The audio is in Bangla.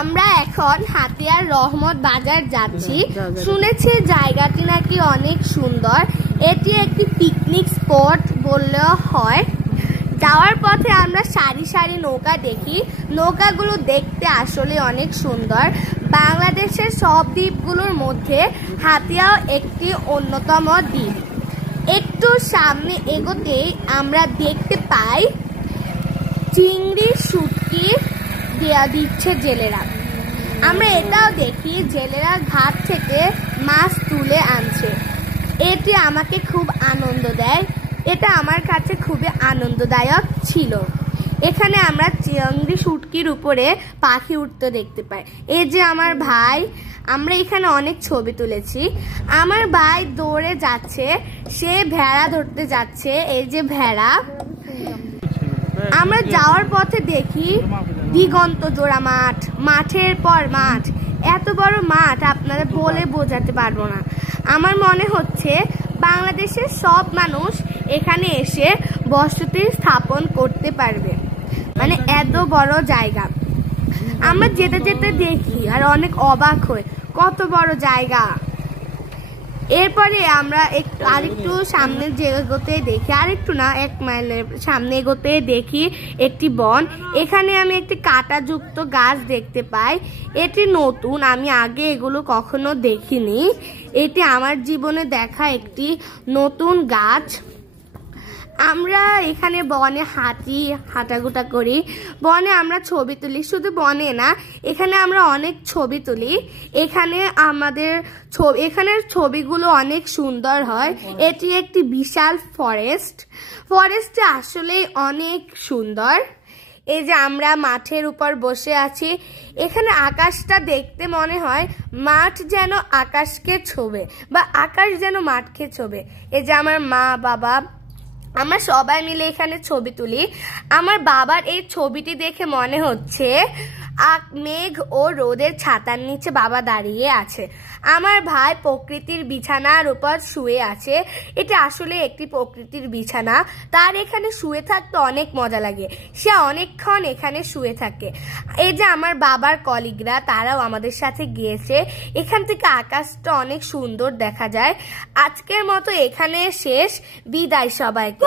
আমরা এখন হাতিয়ার রহমত বাজার যাচ্ছি। শুনেছি জায়গাটি নাকি অনেক সুন্দর। এটি একটি পিকনিক স্পট বললেও হয়। যাওয়ার পথে আমরা সারি সারি নৌকা দেখি। নৌকাগুলো দেখতে আসলে অনেক সুন্দর। বাংলাদেশের সব দ্বীপগুলোর মধ্যে হাতিয়াও একটি অন্যতম দ্বীপ। একটু সামনে এগোতেই আমরা দেখতে পাই চিংড়ি শুটকি দেয়া দিচ্ছে জেলেরা। আমরা এটাও দেখি জেলেরা ঘাট থেকে মাছ তুলে আনছে। এটি আমাকে খুব আনন্দ দেয়। এটা আমার কাছে খুবই আনন্দদায়ক ছিল। এখানে আমরা চিংড়ি শুটকির উপরে পাখি উঠতে দেখতে পাই। এই যে আমার ভাই, আমরা এখানে অনেক ছবি তুলেছি। আমার ভাই দৌড়ে যাচ্ছে, সে ভেড়া ধরতে যাচ্ছে। এই যে ভেড়া। আমরা যাওয়ার পথে দেখি দিগন্ত জোড়া মাঠ, মাঠের পর মাঠ। এত বড় মাঠ আপনারা বলে বোঝাতে পারবো না। আমার মনে হচ্ছে বাংলাদেশের সব মানুষ এখানে এসে বসতি স্থাপন করতে পারবে, মানে এত বড় জায়গা। আমরা যেতে যেতে দেখি আর অনেক অবাক হই, কত বড় জায়গা। এরপরে আমরা আরেকটু সামনে এগোতে দেখি, আরেকটু না 1 মাইলের সামনে এগোতে দেখি একটি বন। এখানে আমি একটি কাঁটাযুক্ত গাছ দেখতে পাই। এটি নতুন, আমি আগে এগুলো কখনো দেখিনি। এটি আমার জীবনে দেখা একটি নতুন গাছ। আমরা এখানে বনে হাঁটাগুটা করি। বনে আমরা ছবি তুলি। শুধু বনে না, এখানে আমরা অনেক ছবি তুলি। এখানের ছবিগুলো অনেক সুন্দর হয়। এটি একটি বিশাল ফরেস্টটা আসলে অনেক সুন্দর। এই যে আমরা মাঠের উপর বসে আছি। এখানে আকাশটা দেখতে মনে হয় মাঠ যেন আকাশকে ছোবে বা আকাশ যেন মাঠকে ছোবে। এই যে আমার মা বাবা, আমরা সবাই মিলে এখানে ছবি তুলি। আমার বাবার এই ছবিটি দেখে মনে হচ্ছে মেঘ ও রোদের ছাতার নিচে বাবা দাঁড়িয়ে আছে। আমার ভাই প্রকৃতির বিছানার উপর শুয়ে আছে। এটা আসলে একটি প্রকৃতির বিছানা। তার এখানে শুয়ে থাকতে অনেক মজা লাগে। সে অনেকক্ষণ এখানে শুয়ে থাকে। এই যে আমার বাবার কলিগরা, তারাও আমাদের সাথে গিয়েছে। এখান থেকে আকাশটা অনেক সুন্দর দেখা যায়। আজকের মতো এখানে শেষ। বিদায় সবাইকে।